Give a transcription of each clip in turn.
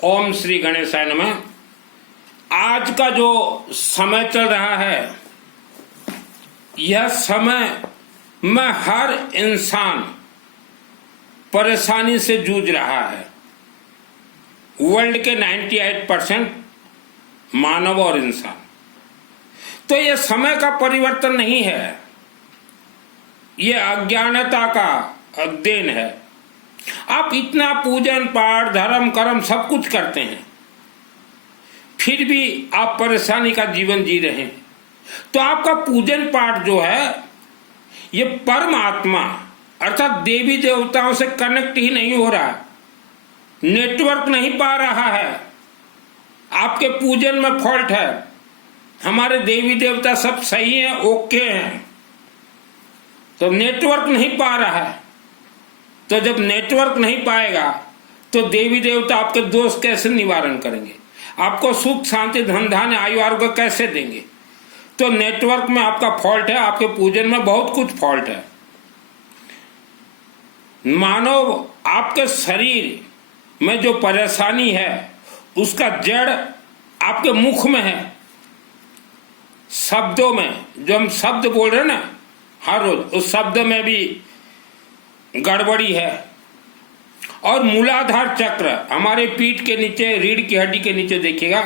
ओम श्री गणेशाय नमः। आज का जो समय चल रहा है, यह समय में हर इंसान परेशानी से जूझ रहा है। वर्ल्ड के 98% मानव और इंसान। तो यह समय का परिवर्तन नहीं है, यह अज्ञानता का देन है। आप इतना पूजन पाठ धर्म कर्म सब कुछ करते हैं, फिर भी आप परेशानी का जीवन जी रहे हैं। तो आपका पूजन पाठ जो है, ये परमात्मा अर्थात देवी देवताओं से कनेक्ट ही नहीं हो रहा, नेटवर्क नहीं पा रहा है। आपके पूजन में फॉल्ट है। हमारे देवी देवता सब सही हैं, ओके हैं, तो नेटवर्क नहीं पा रहा है। तो जब नेटवर्क नहीं पाएगा तो देवी देवता आपके दोष कैसे निवारण करेंगे, आपको सुख शांति धन धान्य आयु आरोग्य कैसे देंगे। तो नेटवर्क में आपका फॉल्ट है, आपके पूजन में बहुत कुछ फॉल्ट है। मानव आपके शरीर में जो परेशानी है, उसका जड़ आपके मुख में है, शब्दों में। जो हम शब्द बोल रहे हैं ना हर रोज, उस शब्द में भी गड़बड़ी है। और मूलाधार चक्र हमारे पीठ के नीचे, रीढ़ की हड्डी के नीचे देखिएगा,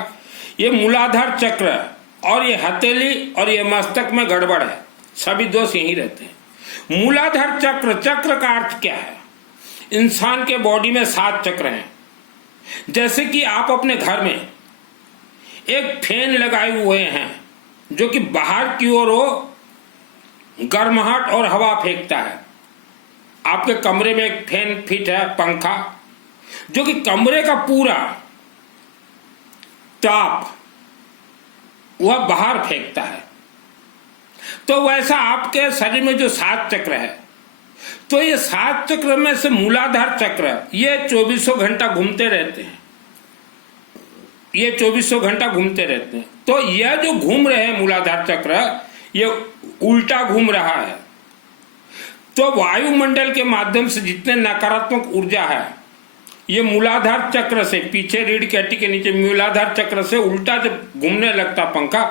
ये मूलाधार चक्र और ये हथेली और ये मस्तक में गड़बड़ है। सभी दोष यही रहते हैं। मूलाधार चक्र, चक्र का अर्थ क्या है? इंसान के बॉडी में 7 चक्र हैं। जैसे कि आप अपने घर में एक फैन लगाए हुए हैं जो कि बाहर की ओर हो, गर्माहट और हवा फेंकता है। आपके कमरे में एक फैन फिट है, पंखा, जो कि कमरे का पूरा ताप वह बाहर फेंकता है। तो वैसा आपके शरीर में जो 7 चक्र है, तो ये 7 चक्र में से मूलाधार चक्र ये 24 घंटा घूमते रहते हैं। ये 24 घंटा घूमते रहते हैं। तो यह जो घूम रहे हैं मूलाधार चक्र, ये उल्टा घूम रहा है। तो वायुमंडल के माध्यम से जितने नकारात्मक ऊर्जा है, ये मूलाधार चक्र से, पीछे रीढ़ की हड्डी के नीचे मूलाधार चक्र से उल्टा जब घूमने लगता पंखा,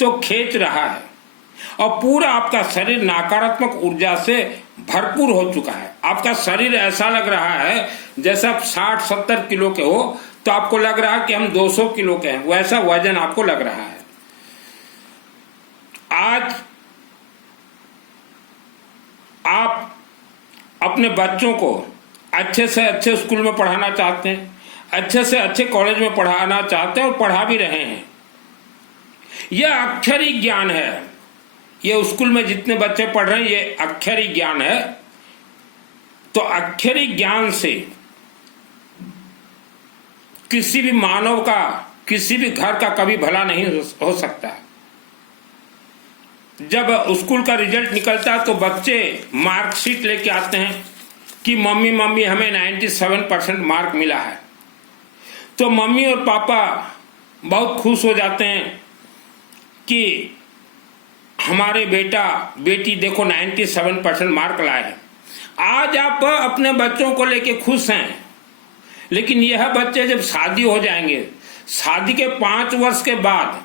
तो खींच रहा है और पूरा आपका शरीर नकारात्मक ऊर्जा से भरपूर हो चुका है। आपका शरीर ऐसा लग रहा है जैसे आप 60-70 किलो के हो, तो आपको लग रहा है कि हम 200 किलो के हैं, वैसा वजन आपको लग रहा है। आज आप अपने बच्चों को अच्छे से अच्छे स्कूल में पढ़ाना चाहते हैं, अच्छे से अच्छे कॉलेज में पढ़ाना चाहते हैं और पढ़ा भी रहे हैं। यह अक्षरी ज्ञान है। ये स्कूल में जितने बच्चे पढ़ रहे हैं, ये अक्षरी ज्ञान है। तो अक्षरी ज्ञान से किसी भी मानव का, किसी भी घर का कभी भला नहीं हो सकता। जब स्कूल का रिजल्ट निकलता है तो बच्चे मार्कशीट लेके आते हैं कि मम्मी हमें 97% मार्क मिला है। तो मम्मी और पापा बहुत खुश हो जाते हैं कि हमारे बेटा बेटी देखो 97% मार्क लाए हैं। आज आप अपने बच्चों को लेके खुश हैं, लेकिन यह बच्चे जब शादी हो जाएंगे, शादी के 5 वर्ष के बाद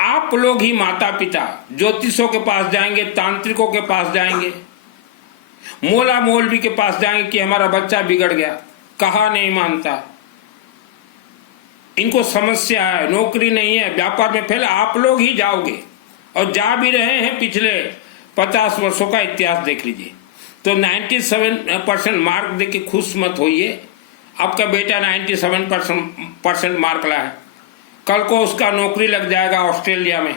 आप लोग ही माता पिता ज्योतिषों के पास जाएंगे, तांत्रिकों के पास जाएंगे, मौला मौलवी के पास जाएंगे कि हमारा बच्चा बिगड़ गया, कहा नहीं मानता, इनको समस्या है, नौकरी नहीं है, व्यापार में फेल। आप लोग ही जाओगे और जा भी रहे हैं। पिछले 50 वर्षों का इतिहास देख लीजिए। तो 97% मार्क देके खुश मत होइए। आपका बेटा 97% मार्क लाया है, कल को उसका नौकरी लग जाएगा ऑस्ट्रेलिया में,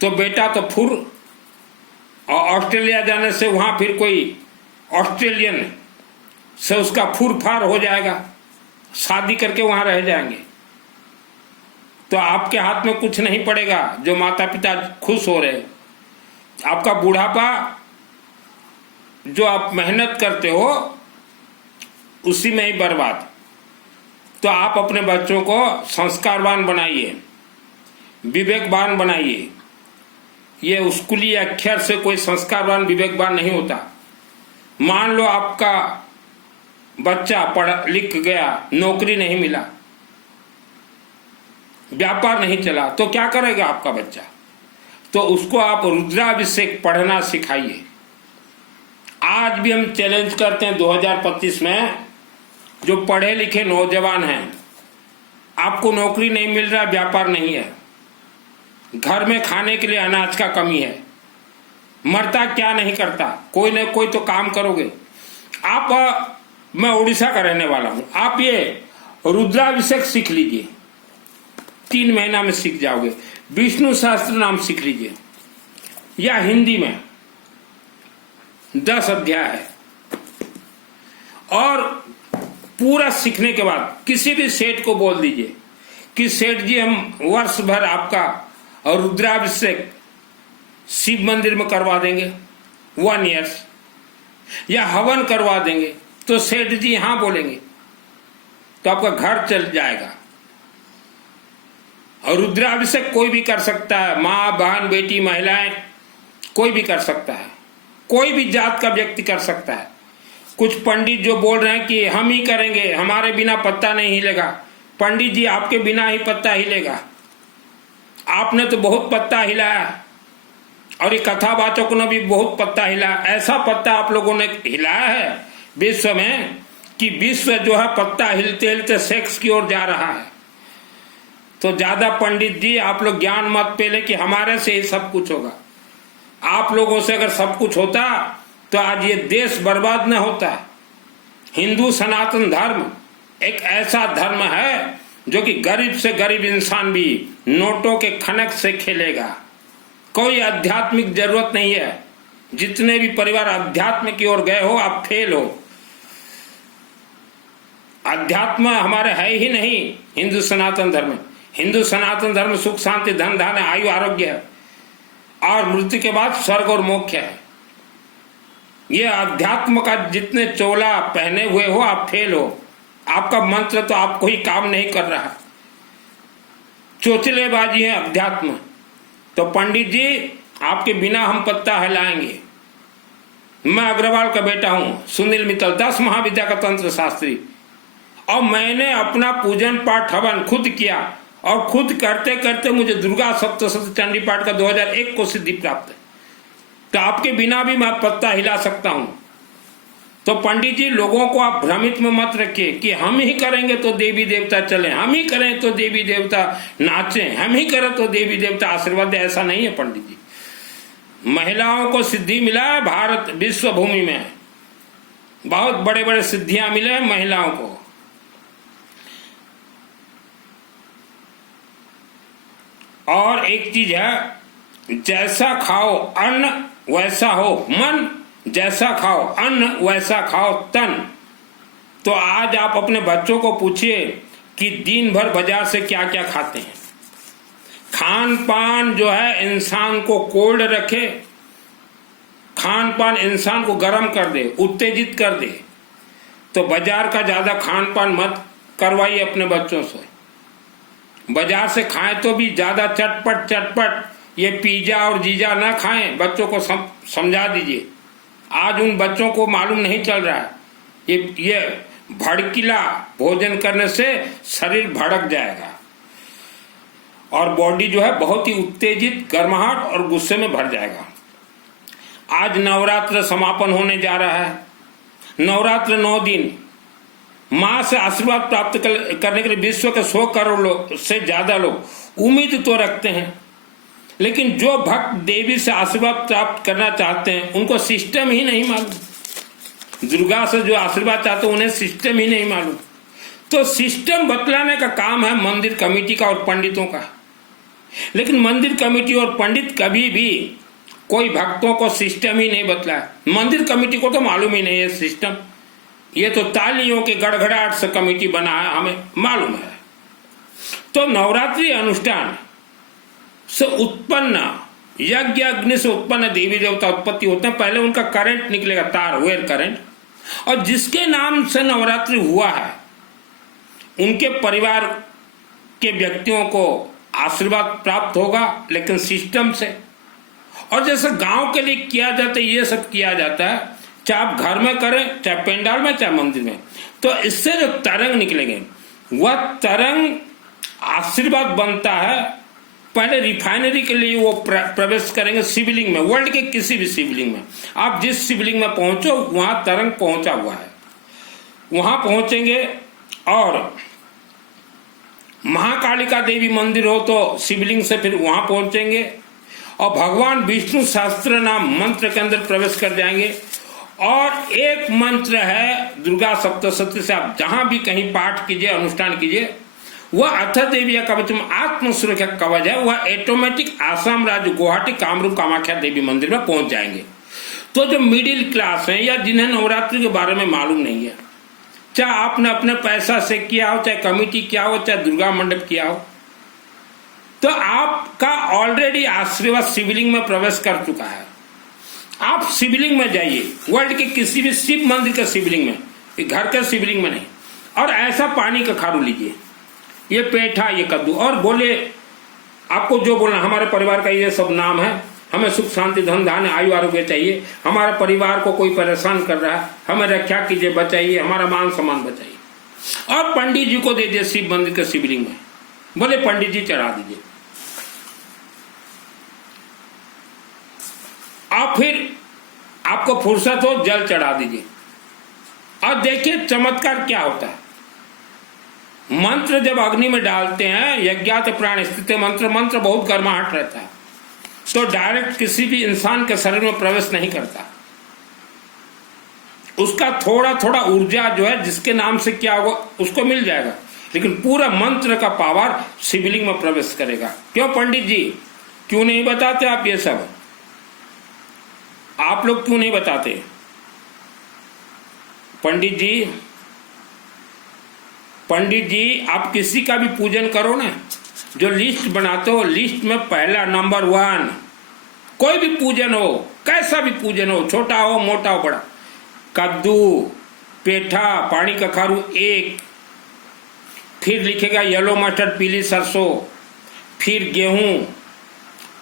तो बेटा तो फुर, और ऑस्ट्रेलिया जाने से वहां फिर कोई ऑस्ट्रेलियन से उसका फुर फार हो जाएगा, शादी करके वहां रह जाएंगे। तो आपके हाथ में कुछ नहीं पड़ेगा जो माता पिता खुश हो रहे। आपका बुढ़ापा जो आप मेहनत करते हो उसी में ही बर्बाद। तो आप अपने बच्चों को संस्कारवान बनाइए, विवेकवान बनाइए। ये स्कूली अक्षर से कोई संस्कारवान विवेकवान नहीं होता। मान लो आपका बच्चा पढ़ लिख गया, नौकरी नहीं मिला, व्यापार नहीं चला तो क्या करेगा आपका बच्चा? तो उसको आप रुद्राभिषेक पढ़ना सिखाइए। आज भी हम चैलेंज करते हैं 2025 में, जो पढ़े लिखे नौजवान हैं, आपको नौकरी नहीं मिल रहा, व्यापार नहीं है, घर में खाने के लिए अनाज का कमी है, मरता क्या नहीं करता, कोई न कोई तो काम करोगे आप। मैं उड़ीसा का रहने वाला हूं, आप ये रुद्राभिषेक सीख लीजिए, 3 महीना में सीख जाओगे। विष्णु सहस्त्र नाम सीख लीजिए, या हिंदी में 10 अध्याय है। और पूरा सीखने के बाद किसी भी सेठ को बोल दीजिए कि सेठ जी हम वर्ष भर आपका रुद्राभिषेक शिव मंदिर में करवा देंगे 1 ईयर, या हवन करवा देंगे। तो सेठ जी हाँ बोलेंगे तो आपका घर चल जाएगा। और रुद्राभिषेक कोई भी कर सकता है, माँ बहन बेटी महिलाएं कोई भी कर सकता है, कोई भी जात का व्यक्ति कर सकता है। कुछ पंडित जो बोल रहे हैं कि हम ही करेंगे, हमारे बिना पत्ता नहीं हिलेगा। पंडित जी आपके बिना ही पत्ता हिलेगा, आपने तो बहुत पत्ता हिलाया और ये कथावाचकों ने भी बहुत पत्ता हिलाया। ऐसा पत्ता आप लोगों ने हिलाया है विश्व में कि विश्व जो है पत्ता हिलते हिलते सेक्स की ओर जा रहा है। तो ज्यादा पंडित जी आप लोग ज्ञान मत पेले कि हमारे से ही सब कुछ होगा। आप लोगों से अगर सब कुछ होता तो आज ये देश बर्बाद न होता। हिंदू सनातन धर्म एक ऐसा धर्म है जो कि गरीब से गरीब इंसान भी नोटों के खनक से खेलेगा। कोई आध्यात्मिक जरूरत नहीं है। जितने भी परिवार अध्यात्म की ओर गए हो आप फेल हो। अध्यात्म हमारे है ही नहीं हिंदू सनातन धर्म। हिंदू सनातन धर्म सुख शांति धन धान्य आयु आरोग्य है और मृत्यु के बाद स्वर्ग और मोक्ष है। ये अध्यात्म का जितने चोला पहने हुए हो आप फेल हो। आपका मंत्र तो आपको ही काम नहीं कर रहा, चोचलेबाजी है अध्यात्म। तो पंडित जी आपके बिना हम पत्ता हिलाएंगे। मैं अग्रवाल का बेटा हूं, सुनील मित्तल, 10 महाविद्या का तंत्र शास्त्री, और मैंने अपना पूजन पाठ हवन खुद किया और खुद करते करते मुझे दुर्गा सप्तशती चंडी पाठ का 2001 को सिद्धि प्राप्त है। तो आपके बिना भी मैं पत्ता हिला सकता हूं। तो पंडित जी लोगों को आप भ्रमित में मत रखिए कि हम ही करेंगे तो देवी देवता चले, हम ही करें तो देवी देवता नाचे, हम ही करें तो देवी देवता आशीर्वाद दे। ऐसा नहीं है पंडित जी। महिलाओं को सिद्धि मिला है भारत विश्व भूमि में, बहुत बड़े बड़े सिद्धियां मिले हैं महिलाओं को। और एक चीज है, जैसा खाओ अन्न वैसा हो मन, जैसा खाओ अन्न वैसा खाओ तन। तो आज आप अपने बच्चों को पूछिए कि दिन भर बाजार से क्या क्या खाते हैं। खान पान जो है इंसान को कोल्ड रखे, खान पान इंसान को गर्म कर दे, उत्तेजित कर दे। तो बाजार का ज्यादा खान पान मत करवाइए अपने बच्चों से। बाजार से खाएं तो भी ज्यादा चटपट चटपट ये पिज्जा और जीजा ना खाएं। बच्चों को समझा दीजिए। आज उन बच्चों को मालूम नहीं चल रहा है ये भड़कीला भोजन करने से शरीर भड़क जाएगा और बॉडी जो है बहुत ही उत्तेजित, गर्माहट और गुस्से में भर जाएगा। आज नवरात्र समापन होने जा रहा है। नवरात्र 9 दिन मां से आशीर्वाद प्राप्त करने के लिए विश्व के 100 करोड़ लोग से ज्यादा लोग उम्मीद तो रखते हैं, लेकिन जो भक्त देवी से आशीर्वाद प्राप्त करना चाहते हैं उनको सिस्टम ही नहीं मालूम। दुर्गा से जो आशीर्वाद चाहते हैं उन्हें सिस्टम ही नहीं मालूम। तो सिस्टम बतलाने का काम है मंदिर कमेटी का और पंडितों का। लेकिन मंदिर कमेटी और पंडित कभी भी कोई भक्तों को सिस्टम ही नहीं बतलाया। मंदिर कमेटी को तो मालूम ही नहीं है सिस्टम। ये तो तालियों के गड़गड़ाहट से कमेटी बना है, हमें मालूम है। तो नवरात्रि अनुष्ठान से उत्पन्न यज्ञ अग्नि से उत्पन्न देवी देवता उत्पत्ति होते हैं। पहले उनका करंट निकलेगा, तार वेयर करंट, और जिसके नाम से नवरात्रि हुआ है उनके परिवार के व्यक्तियों को आशीर्वाद प्राप्त होगा, लेकिन सिस्टम से। और जैसे गांव के लिए किया जाता है ये सब किया जाता है, चाहे आप घर में करें, चाहे पेंडाल में, चाहे मंदिर में। तो इससे जो तरंग निकलेंगे वह तरंग आशीर्वाद बनता है, पहले रिफाइनरी के लिए वो प्रवेश करेंगे शिवलिंग में, वर्ल्ड के किसी भी शिवलिंग में। आप जिस शिवलिंग में पहुंचो वहां तरंग पहुंचा हुआ है, वहां पहुंचेंगे। और महाकालिका देवी मंदिर हो तो शिवलिंग से फिर वहां पहुंचेंगे और भगवान विष्णु सहस्त्र नाम मंत्र के अंदर प्रवेश कर जाएंगे। और एक मंत्र है दुर्गा सप्तशती से आप जहां भी कहीं पाठ कीजिए, अनुष्ठान कीजिए, वह अथ देवी कवचम आत्म सुरक्षा कवच है, वह ऑटोमेटिक आसाम राज्य गुवाहाटी कामरूप कामाख्या देवी मंदिर में पहुंच जाएंगे। तो जो मिडिल क्लास है या जिन्हें नवरात्रि के बारे में मालूम नहीं है, चाहे आपने अपने पैसा से किया हो, चाहे कमिटी किया हो, चाहे दुर्गा मंडप किया हो, तो आपका ऑलरेडी आशीर्वाद शिवलिंग में प्रवेश कर चुका है। आप शिवलिंग में जाइए, वर्ल्ड के किसी भी शिव मंदिर के शिवलिंग में, घर के शिवलिंग में नहीं, और ऐसा पानी का खारू लीजिए, ये पेठा, ये कद्दू, और बोले आपको जो बोलना, हमारे परिवार का ये सब नाम है, हमें सुख शांति धन धान्य आयु आरोग्य चाहिए, हमारे परिवार को कोई परेशान कर रहा है, हमें रक्षा कीजिए, बचाइए, हमारा मान सम्मान बचाइए। और पंडित जी को दे दिए शिव मंदिर के शिवलिंग में, बोले पंडित जी चढ़ा दीजिए। और फिर आपको फुर्सत हो जल चढ़ा दीजिए और देखिए चमत्कार क्या होता है। मंत्र जब अग्नि में डालते हैं, यज्ञात प्राण स्थित मंत्र बहुत गर्माहट रहता है, तो डायरेक्ट किसी भी इंसान के शरीर में प्रवेश नहीं करता, उसका थोड़ा थोड़ा ऊर्जा जो है जिसके नाम से क्या होगा उसको मिल जाएगा, लेकिन पूरा मंत्र का पावर शिवलिंग में प्रवेश करेगा। क्यों पंडित जी, क्यों नहीं बताते आप ये सब? आप लोग क्यों नहीं बताते? पंडित जी आप किसी का भी पूजन करो ना, जो लिस्ट बनाते हो, लिस्ट में पहला नंबर 1, कोई भी पूजन हो, कैसा भी पूजन हो, छोटा हो मोटा हो बड़ा, कद्दू, पेठा, पानी का खारू 1, फिर लिखेगा येलो मस्टर्ड पीली सरसों, फिर गेहूं,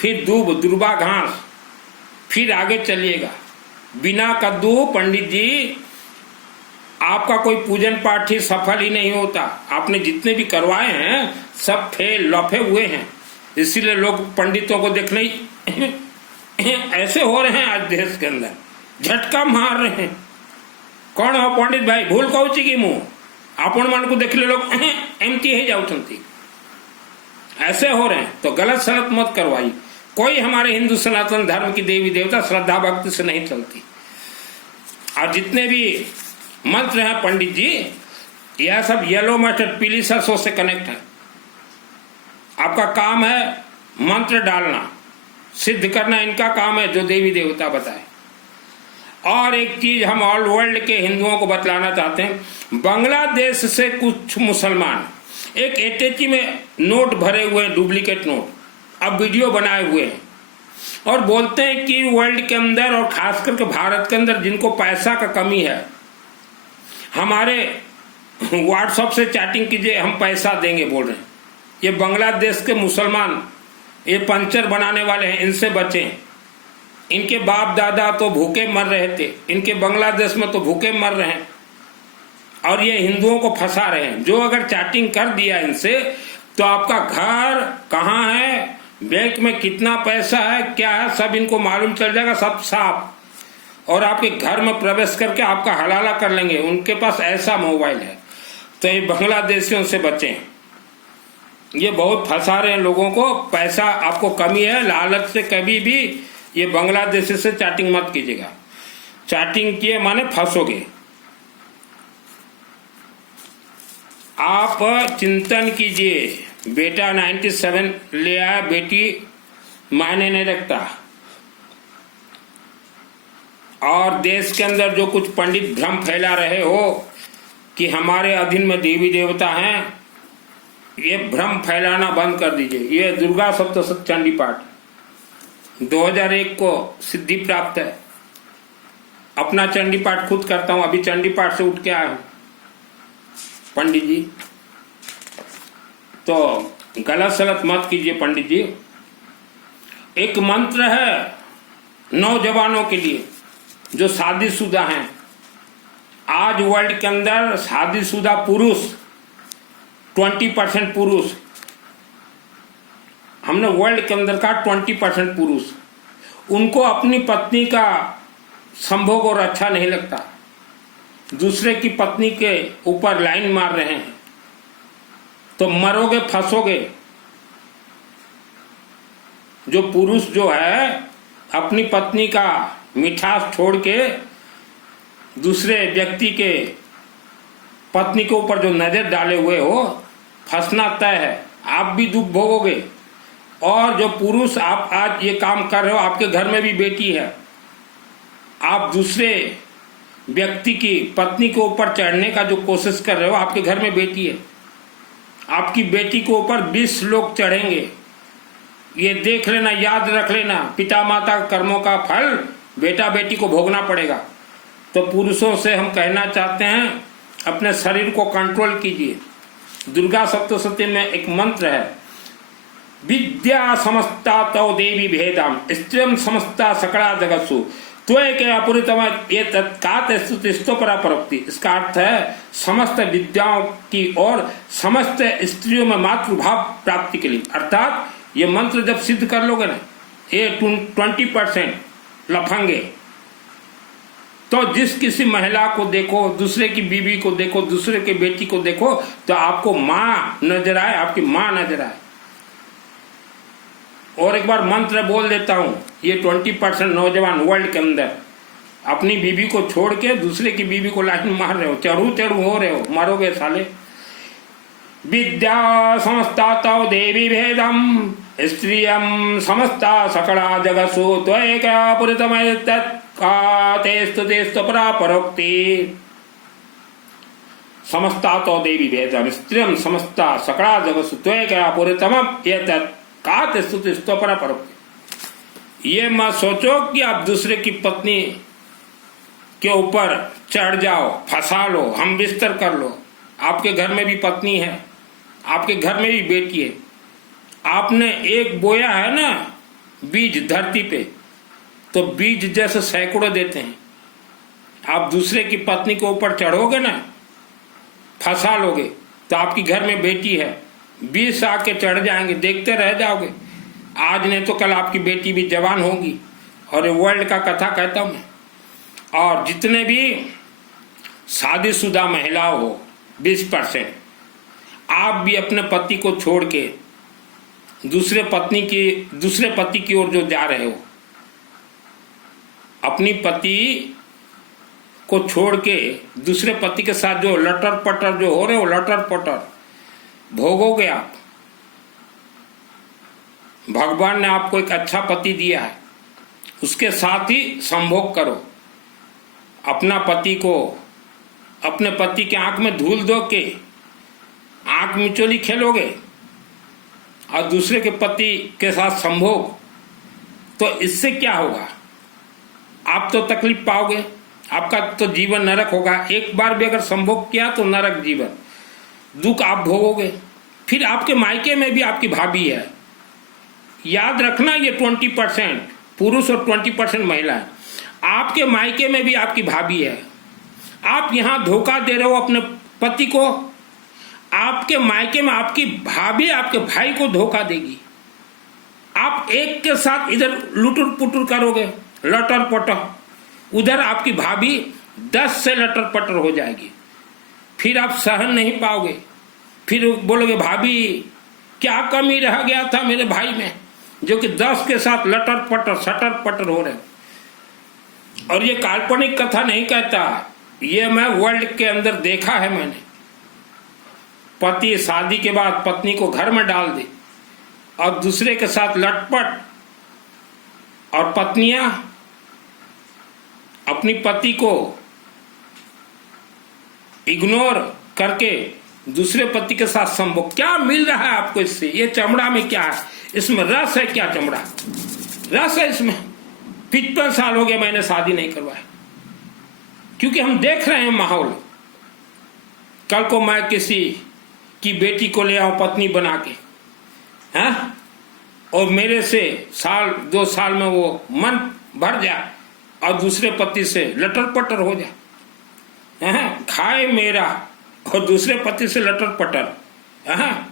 फिर दूब दुर्बा घास, फिर आगे चलिएगा। बिना कद्दू पंडित जी आपका कोई पूजन पाठ ही सफल ही नहीं होता। आपने जितने भी करवाए हैं सब फेल लफे हुए हैं, इसीलिए लोग पंडितों को देखने ऐसे हो रहे हैं आज देश के अंदर, झटका मार रहे हैं। कौन हो पंडित भाई, भूल कहूची कि मुँह आपण मन को देखले लोग एमती ही जाऊँगी, ऐसे हो रहे हैं। तो गलत सलत मत करवाइए। कोई हमारे हिंदू सनातन धर्म की देवी देवता श्रद्धा भक्ति से नहीं चलती। और जितने भी मंत्र हैं पंडित जी, यह सब येलो मस्टर्ड पीली सरसों से कनेक्ट है। आपका काम है मंत्र डालना, सिद्ध करना, इनका काम है जो देवी देवता बताए। और एक चीज हम ऑल वर्ल्ड के हिंदुओं को बतलाना चाहते हैं, बांग्लादेश से कुछ मुसलमान एक एटेची में नोट भरे हुए हैं, डुप्लीकेट नोट, अब वीडियो बनाए हुए हैं और बोलते हैं कि वर्ल्ड के अंदर और खास करके भारत के अंदर जिनको पैसा का कमी है, हमारे व्हाट्सएप से चैटिंग कीजिए, हम पैसा देंगे बोल रहे हैं। ये बांग्लादेश के मुसलमान, ये पंचर बनाने वाले हैं, इनसे बचें। इनके बाप दादा तो भूखे मर रहे थे, इनके बांग्लादेश में तो भूखे मर रहे हैं और ये हिंदुओं को फंसा रहे हैं। जो अगर चैटिंग कर दिया इनसे तो आपका घर कहाँ है, बैंक में कितना पैसा है, क्या है, सब इनको मालूम चल जाएगा, सब साफ, और आपके घर में प्रवेश करके आपका हलाला कर लेंगे। उनके पास ऐसा मोबाइल है। तो ये बांग्लादेशियों से बचें, ये बहुत फंसा रहे हैं लोगों को। पैसा आपको कमी है, लालच से कभी भी ये बांग्लादेशी से चैटिंग मत कीजिएगा। चैटिंग किए माने फंसोगे। आप चिंतन कीजिए, बेटा 97 ले आया, बेटी मायने नहीं रखता। और देश के अंदर जो कुछ पंडित भ्रम फैला रहे हो कि हमारे अधीन में देवी देवता हैं, ये भ्रम फैलाना बंद कर दीजिए। ये दुर्गा सप्तशती चंडी पाठ 2001 को सिद्धि प्राप्त है। अपना चंडी पाठ खुद करता हूं, अभी चंडी पाठ से उठ के आया हूं पंडित जी। तो गलत सलत मत कीजिए पंडित जी। एक मंत्र है नौजवानों के लिए जो शादीशुदा हैं। आज वर्ल्ड के अंदर शादीशुदा पुरुष 20% पुरुष हमने वर्ल्ड के अंदर कहा 20% पुरुष, उनको अपनी पत्नी का संभोग और अच्छा नहीं लगता, दूसरे की पत्नी के ऊपर लाइन मार रहे हैं, तो मरोगे फंसोगे। जो पुरुष जो है अपनी पत्नी का मिठास छोड़ के दूसरे व्यक्ति के पत्नी के ऊपर जो नजर डाले हुए हो, फंसना तय है, आप भी दुख भोगोगे। और जो पुरुष आप आज ये काम कर रहे हो, आपके घर में भी बेटी है, आप दूसरे व्यक्ति की पत्नी के ऊपर चढ़ने का जो कोशिश कर रहे हो, आपके घर में बेटी है, आपकी बेटी के ऊपर 20 लोग चढ़ेंगे। ये देख लेना, याद रख लेना, पिता माता कर्मों का फल बेटा बेटी को भोगना पड़ेगा। तो पुरुषों से हम कहना चाहते हैं, अपने शरीर को कंट्रोल कीजिए। दुर्गा सप्तशती में एक मंत्र है, विद्या समस्ता तव देवी भेदम स्त्रियम समस्ता सकड़ा जगत्सु त्वय के अपूरितम ये तत्कात स्तुतिस्तोपरा परोक्ति। इसका अर्थ है समस्त विद्याओं की और समस्त स्त्रियों में मातृभाव प्राप्ति के लिए। अर्थात ये मंत्र जब सिद्ध कर लोगे ना, ये 20% लफंगे, तो जिस किसी महिला को देखो, दूसरे की बीवी को देखो, दूसरे के बेटी को देखो, तो आपको माँ नजर आए, आपकी माँ नजर आए। और एक बार मंत्र बोल देता हूं, ये 20% नौजवान वर्ल्ड के अंदर अपनी बीवी को छोड़ के दूसरे की बीवी को लाइन मार रहे हो, चढ़ू हो रहे हो, मारोगे साले। विद्या समस्ता तव देवी भेदम स्त्रियम समस्ता सकड़ा जगसु त्वैका पुरितमय तत्काते स्तुतिस्तोपरा परोक्ति। समस्ता तो देवी भेदम स्त्रियम समस्ता सकड़ा जगसु त्वैका पुरितम ये तत्काते स्तुतिस्तोपरा परोक्ति। ये मत सोचो कि आप दूसरे की पत्नी के ऊपर चढ़ जाओ, फंसा लो, हम बिस्तर कर लो। आपके घर में भी पत्नी है, आपके घर में भी बेटी है। आपने एक बोया है ना बीज धरती पे, तो बीज जैसे सैकड़ों देते हैं। आप दूसरे की पत्नी के ऊपर चढ़ोगे ना, फंसा लोगे, तो आपकी घर में बेटी है, 20 आके चढ़ जाएंगे, देखते रह जाओगे। आज नहीं तो कल आपकी बेटी भी जवान होगी। और वर्ल्ड का कथा कहता हूं मैं। और जितने भी शादीशुदा महिला हो 20%, आप भी अपने पति को छोड़ के दूसरे पति की ओर जो जा रहे हो, अपनी पति को छोड़ के दूसरे पति के साथ जो लटर पटर जो हो रहे हो, लटर पटर भोगोगे आप। भगवान ने आपको एक अच्छा पति दिया है, उसके साथ ही संभोग करो। अपना पति को, अपने पति के आंख में धूल दो के आंख मिचोली खेलोगे और दूसरे के पति के साथ संभोग, तो इससे क्या होगा? आप तो तकलीफ पाओगे, आपका तो जीवन नरक होगा। एक बार भी अगर संभोग किया तो नरक जीवन, दुख आप भोगोगे। फिर आपके मायके में भी आपकी भाभी है। याद रखना, ये 20% पुरुष और 20% महिला है। आपके मायके में भी आपकी भाभी है। आप यहां धोखा दे रहे हो अपने पति को, आपके मायके में आपकी भाभी आपके भाई को धोखा देगी। आप एक के साथ इधर लुटुर पुटुर करोगे, लटर पटर, उधर आपकी भाभी 10 से लटर पटर हो जाएगी। फिर आप सहन नहीं पाओगे, फिर बोलोगे भाभी क्या कमी रह गया था मेरे भाई में, जो कि 10 के साथ लटर पटर सटर पटर हो रहे। और ये काल्पनिक कथा नहीं कहता, ये मैं वर्ल्ड के अंदर देखा है मैंने। पति शादी के बाद पत्नी को घर में डाल दे और दूसरे के साथ लटपट, और पत्नियां अपनी पति को इग्नोर करके दूसरे पति के साथ संभोग। क्या मिल रहा है आपको इससे? ये चमड़ा में क्या है? इसमें रस है क्या? चमड़ा रस है इसमें। 55 साल हो गए मैंने शादी नहीं करवाया, क्योंकि हम देख रहे हैं माहौल। कल को मैं किसी की बेटी को ले आऊं पत्नी बना के, हैं, और मेरे से 1-2 साल में वो मन भर जाए और दूसरे पति से लटर पटर हो जाए, हैं, खाए मेरा और दूसरे पति से लटर पटर, हैं,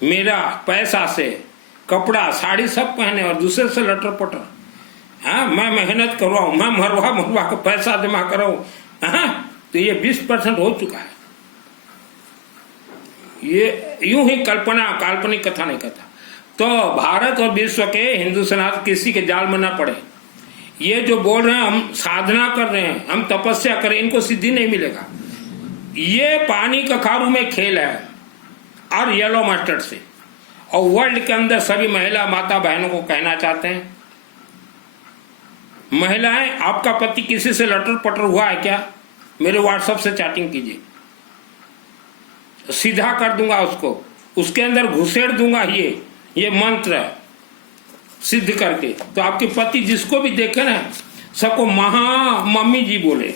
मेरा पैसा से, कपड़ा साड़ी सब पहने और दूसरे से लटर पटर। हाँ, मैं मेहनत करवाऊं, मैं मरवा के पैसा जमा कराऊं। हाँ, तो ये 20% हो चुका है। ये यूं ही काल्पनिक कथा नहीं कहता। तो भारत और विश्व के हिंदू सनातन किसी के जाल में ना पड़े। ये जो बोल रहे हैं हम साधना कर रहे हैं, हम तपस्या करें, इनको सिद्धि नहीं मिलेगा। ये पानी कखारू में खेल है और येलो मस्टर्ड से। और वर्ल्ड के अंदर सभी महिला माता बहनों को कहना चाहते हैं, महिलाएं, आपका पति किसी से लटर पटर हुआ है क्या? मेरे व्हाट्सएप से चैटिंग कीजिए, सीधा कर दूंगा उसको, उसके अंदर घुसेड़ दूंगा ये मंत्र सिद्ध करके। तो आपके पति जिसको भी देखे ना, सबको मम्मी जी बोले।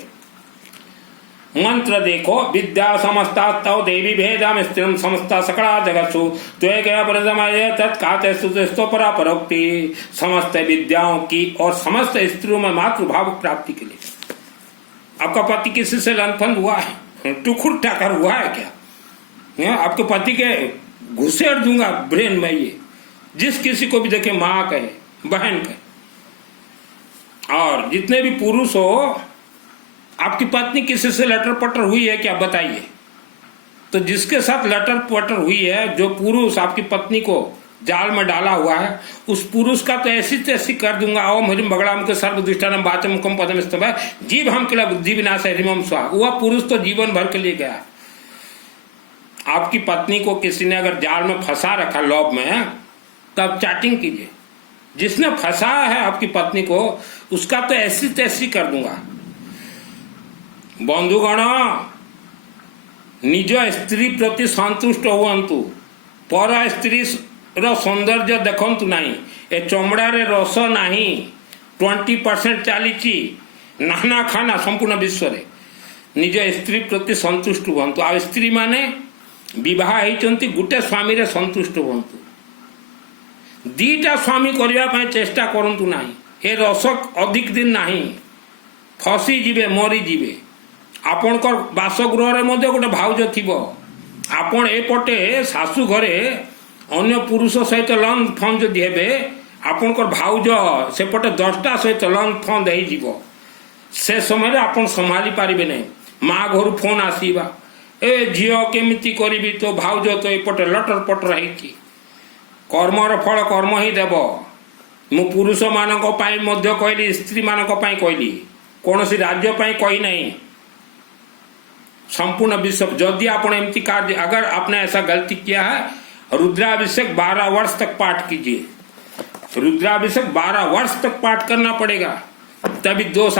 मंत्र देखो, विद्या समस्ता तव देवी भेदाम स्त्रीम समस्ता सकड़ा जगत्सु त्वे गया परजमाय तत्काते स्तुतो परा परोक्ति। समस्त विद्याओं की और समस्त स्त्रियों में मातृभाव प्राप्ति के लिए। आपका पति किसी से लनफन हुआ है, टुकुर टाकर हुआ है क्या? आपके पति के घुसेड़ दूंगा ब्रेन में ये। जिस किसी को भी देखे माँ कहे, बहन कहे। और जितने भी पुरुष हो, आपकी पत्नी किसी से लटर पटर हुई है क्या? बताइए। तो जिसके साथ लटर पटर हुई है, जो पुरुष आपकी पत्नी को जाल में डाला हुआ है, उस पुरुष का तो ऐसी तैसी कर दूंगा। ओम हरिम बगड़ाम के सर्वदुष्टानम वाचम मुखम पदम स्तंभ जीव हम किला बुद्धि विनाश हरिमम स्वाहा। वह पुरुष तो जीवन भर के लिए गया। आपकी पत्नी को किसी ने अगर जाल में फंसा रखा लॉब में, तब चैटिंग कीजिए। जिसने फंसाया है आपकी पत्नी को, उसका तो ऐसी तैसी कर दूंगा। बंधुगण, निज स्त्री प्रति संतुष्ट हुअन्तु, पर स्त्री सौंदर्य देखंतु नहीं। ए चमड़ारे रस नहीं, 20% चली नाना खाना संपूर्ण विश्व रे। निज स्त्री प्रति संतुष्ट हुअन्तु। आ स्त्री माने विवाह होइचंती गुटे स्वामी रे संतुष्ट हुअन्तु। दीटा स्वामी करबा पय चेष्टा करंतु नाही। ए रस अधिक दिन नाही, फसी जीवे, मरी जीवे। आपणकर बासगृह रे मध्य गोटे भाउज थिबो, आपण एपटे शाशु घरे अन्य पुरुष सहित लन फन जदि हेबे, आपणकर भाउज सेपटे 10टा सहित लन फन देई जीवो। से समय आपण संभाली पारिबे नहीं। माँ घर फोन आसीबा, ए झियो केमिति करिबी, तो भाउज तो एपटे लटर पटर हेकी। कर्मर फल कर्म ही देव। मु पुरुष मानक पाई मध्य कहली, स्त्री मानक पाई कहली, कौनसी राज्य पाई कही नहीं। संपूर्ण विश्व। यदि आपने एमती कार्य, अगर आपने ऐसा गलती किया है, रुद्राभिषेक 12 वर्ष तक पाठ कीजिए। रुद्राभिषेक 12 वर्ष तक पाठ करना पड़ेगा, तभी दोष